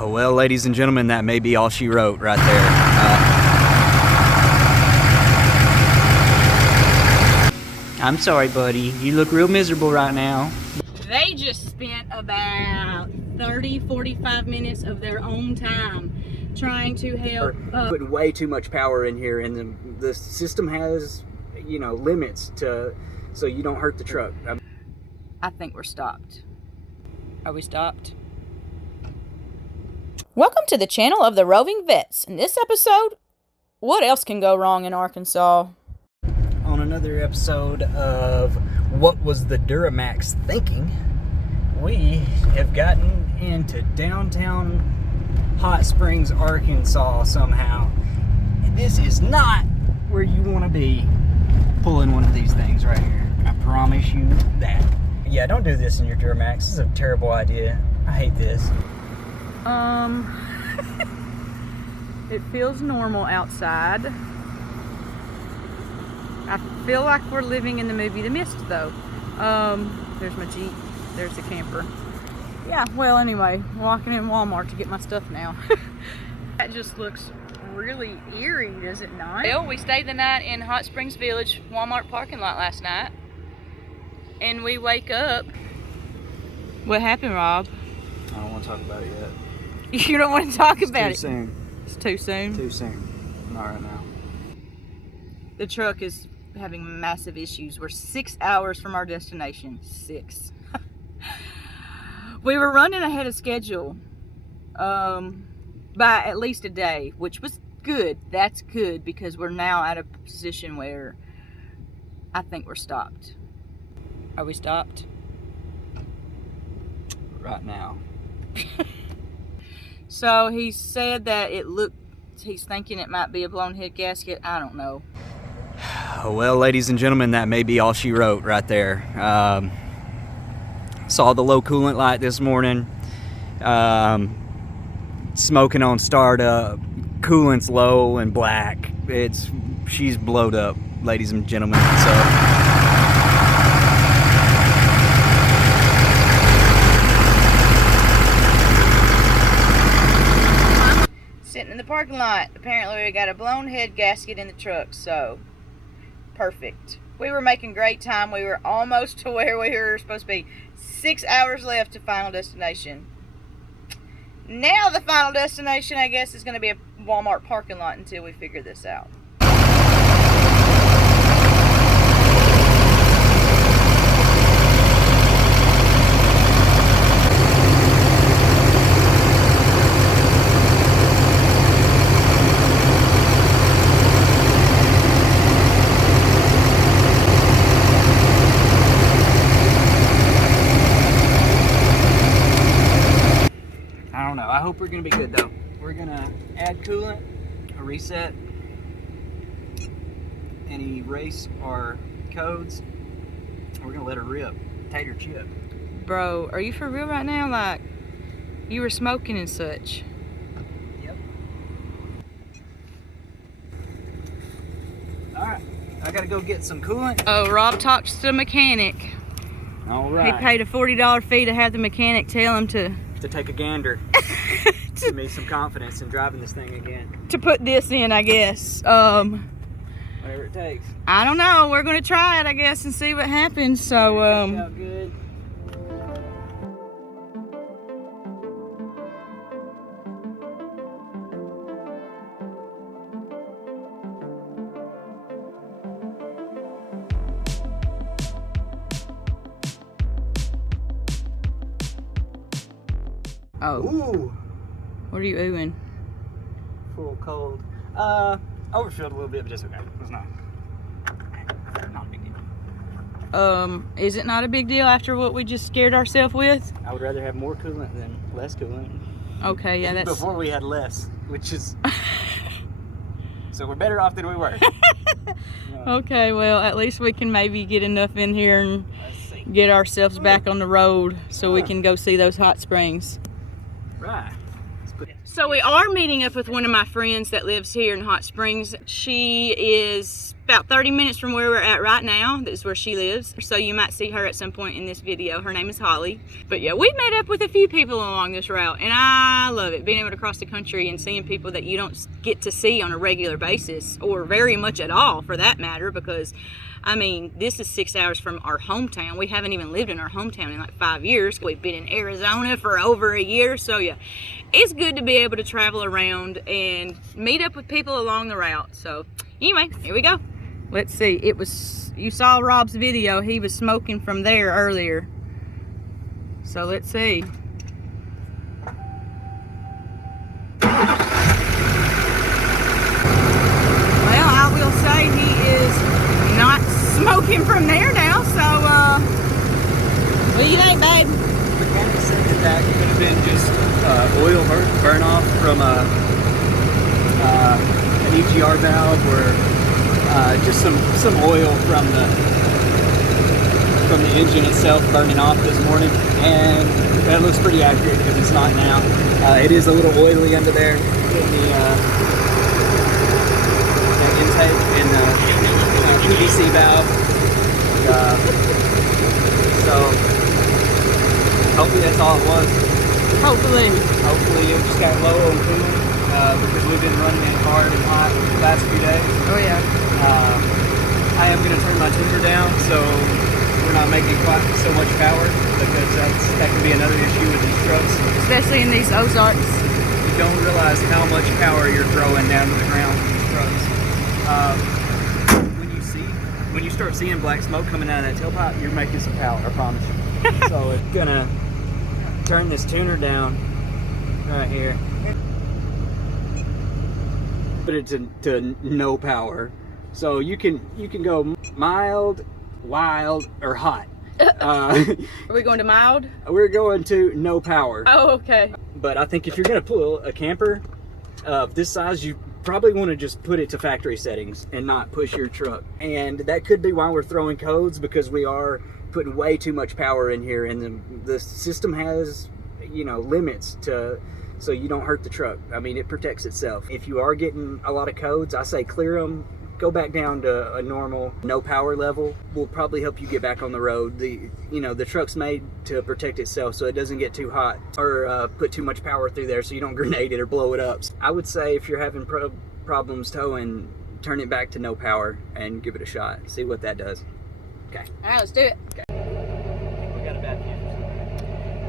Well, ladies and gentlemen, that may be all she wrote right there. I'm sorry, buddy. You look real miserable right now. They just spent about 30-45 minutes of their own time trying to help. Putting way too much power in here, and the system has, limits so you don't hurt the truck. I think we're stopped. Are we stopped? Welcome to the channel of the Roving Vets. In this episode, what else can go wrong in Arkansas? On another episode of What Was the Duramax Thinking, we have gotten into downtown Hot Springs, Arkansas somehow. And this is not where you want to be pulling one of these things right here. I promise you that. Yeah, don't do this in your Duramax. This is a terrible idea. I hate this. It feels normal outside. I feel like we're living in the movie The Mist, though. There's my Jeep. There's the camper. Yeah, well, anyway, walking in Walmart to get my stuff now. That just looks really eerie, does it not? Well, we stayed the night in Hot Springs Village Walmart parking lot last night. And we wake up. What happened, Rob? I don't want to talk about it yet. You don't want to talk about it? Too soon. It's too soon? Too soon. Not right now. The truck is having massive issues. We're 6 hours from our destination. 6. We were running ahead of schedule by at least a day, which was good. That's good because we're now at a position where I think we're stopped. Are we stopped? Right now. So he said that he's thinking it might be a blown head gasket. I don't know. Well, ladies and gentlemen, that may be all she wrote right there. Saw the low coolant light this morning. Smoking on startup. Coolant's low and black. She's blowed up, ladies and gentlemen. So. Sitting in the parking lot. Apparently we got a blown head gasket in the truck, so perfect. We were making great time. We were almost to where we were supposed to be. 6 hours left to final destination. Now the final destination, I guess, is going to be a Walmart parking lot until we figure this out. I hope we're gonna be good though. We're gonna add coolant, a reset, and erase our codes. We're gonna let her rip. Tater chip. Bro, are you for real right now? Like, you were smoking and such. Yep. Alright, I gotta go get some coolant. Oh, Rob talked to the mechanic. Alright. He paid a $40 fee to have the mechanic tell him to take a gander. Give me some confidence in driving this thing again. To put this in, I guess. Whatever it takes. I don't know. We're gonna try it, I guess, and see what happens. So, Out good. Oh. Ooh. What are you oohing? Full cold. Overfilled a little bit, but just okay. It's not a big deal. Is it not a big deal after what we just scared ourselves with? I would rather have more coolant than less coolant. Okay, yeah, that's... Before we had less, which is... So we're better off than we were. Okay, well, at least we can maybe get enough in here and get ourselves back on the road so we can go see those hot springs. Right. So we are meeting up with one of my friends that lives here in Hot Springs. She is about 30 minutes from where we're at right now. This is where she lives, so you might see her at some point in this video. Her name is Holly. But yeah, we've met up with a few people along this route, and I love it, being able to cross the country and seeing people that you don't get to see on a regular basis, or very much at all for that matter, because I mean, this is 6 hours from our hometown. We haven't even lived in our hometown in like 5 years. We've been in Arizona for over a year, so yeah, it's good to be able to travel around and meet up with people along the route. So anyway, here we go. Let's see, you saw Rob's video, he was smoking from there earlier. So let's see. Well, I will say he is not smoking from there now, so, what do you think, babe? The mechanic said that could have been just oil burn off from an EGR valve, or just some oil from the engine itself burning off this morning, and that looks pretty accurate because it's not now. It is a little oily under there in the intake and the PVC valve. So hopefully that's all it was. Hopefully it just got low on cooling because we've been running it hard and hot the last few days. Oh yeah. I am going to turn my tuner down so we're not making quite so much power, because that can be another issue with these trucks. Especially in these Ozarks. You don't realize how much power you're throwing down to the ground with these trucks. When you start seeing black smoke coming out of that tailpipe, you're making some power, I promise you. So it's gonna turn this tuner down right here. Put it to no power. So you can go mild, wild, or hot. Are we going to mild? We're going to no power. Oh, okay. But I think if you're gonna pull a camper of this size, you probably want to just put it to factory settings and not push your truck. And that could be why we're throwing codes, because we are putting way too much power in here, and the system has, you know, limits to, so you don't hurt the truck. I mean, it protects itself. If you are getting a lot of codes, I say clear them, go back down to a normal no power level. Will probably help you get back on the road. The truck's made to protect itself so it doesn't get too hot or put too much power through there so you don't grenade it or blow it up. I would say if you're having problems towing, turn it back to no power and give it a shot. See what that does. Okay. All right, let's do it. Okay. We got a bad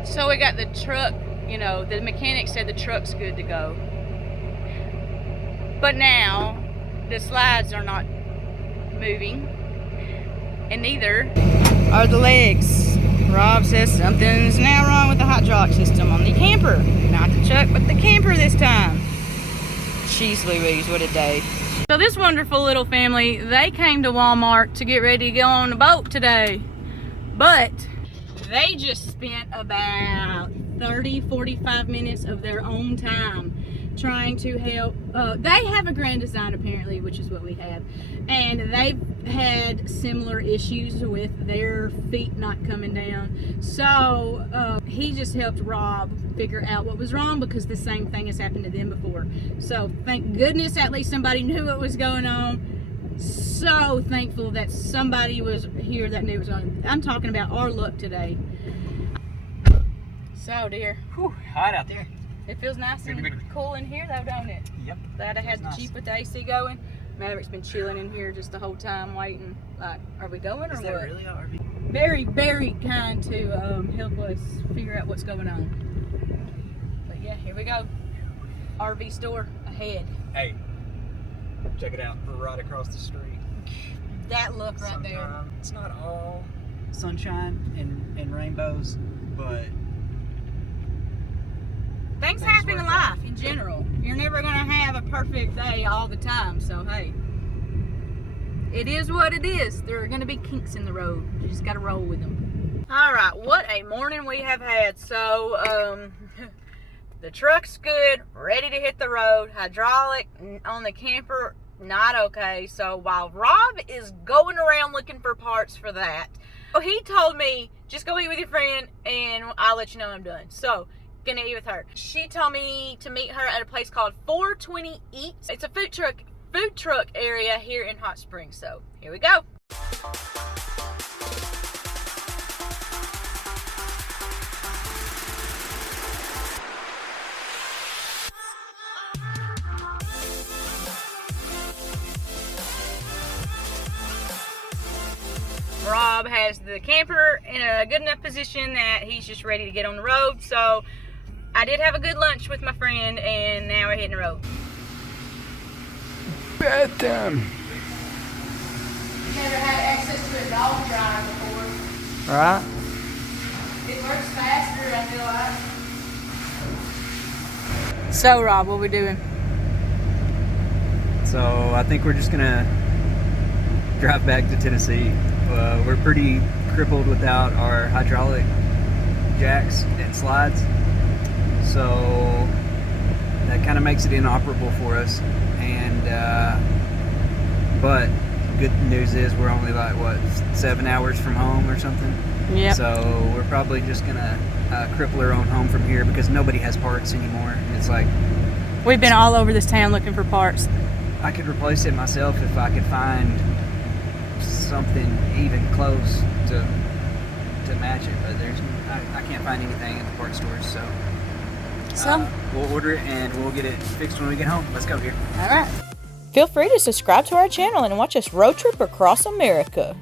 fuse. So we got the truck, you know, the mechanic said the truck's good to go. But now the slides are not moving, and neither are the legs. Rob says something's now wrong with the hydraulic system on the camper. Not the truck, but the camper this time. Jeez Louise, what a day. So this wonderful little family, they came to Walmart to get ready to go on the boat today. But they just spent about 30-45 minutes of their own time trying to help. They have a Grand Design apparently, which is what we have, and they've had similar issues with their feet not coming down. So he just helped Rob figure out what was wrong, because the same thing has happened to them before. So thank goodness at least somebody knew what was going on. So thankful that somebody was here that knew what was going on. I'm talking about our luck today. So dear. Whew, hot out there. It feels nice and cool in here though, don't it? Yep. Glad I had the Jeep with the AC going. Maverick's been chilling in here just the whole time waiting. Like, are we going or Is that what? really RV? Very, very kind to help us figure out what's going on. But yeah, here we go. RV store ahead. Hey, check it out. We're right across the street. That look right there. It's not all sunshine and rainbows, but Things happen in life in general. You're never going to have a perfect day all the time. So, hey, it is what it is. There are going to be kinks in the road. You just got to roll with them. All right, what a morning we have had. So, the truck's good, ready to hit the road. Hydraulic on the camper, not okay. So, while Rob is going around looking for parts for that, he told me, just go eat with your friend and I'll let you know I'm done. So, gonna eat with her. She told me to meet her at a place called 420 Eats. It's a food truck food truck area here in Hot Springs. So here we go. Rob has the camper in a good enough position that he's just ready to get on the road. So I did have a good lunch with my friend, and now we're hitting the road. Bad time. Never had access to a dog drive before. Right? It works faster, I feel like. So Rob, what we doing? So I think we're just gonna drive back to Tennessee. We're pretty crippled without our hydraulic jacks and slides, so that kind of makes it inoperable for us. And but good news is we're only like 7 hours from home or something. Yeah. So we're probably just gonna cripple our own home from here because nobody has parts anymore. And it's like We've been all over this town looking for parts. I could replace it myself if I could find something even close to match it, but I can't find anything at the parts stores, so we'll order it and we'll get it fixed when we get home. Let's go here. All right. Feel free to subscribe to our channel and watch us road trip across America.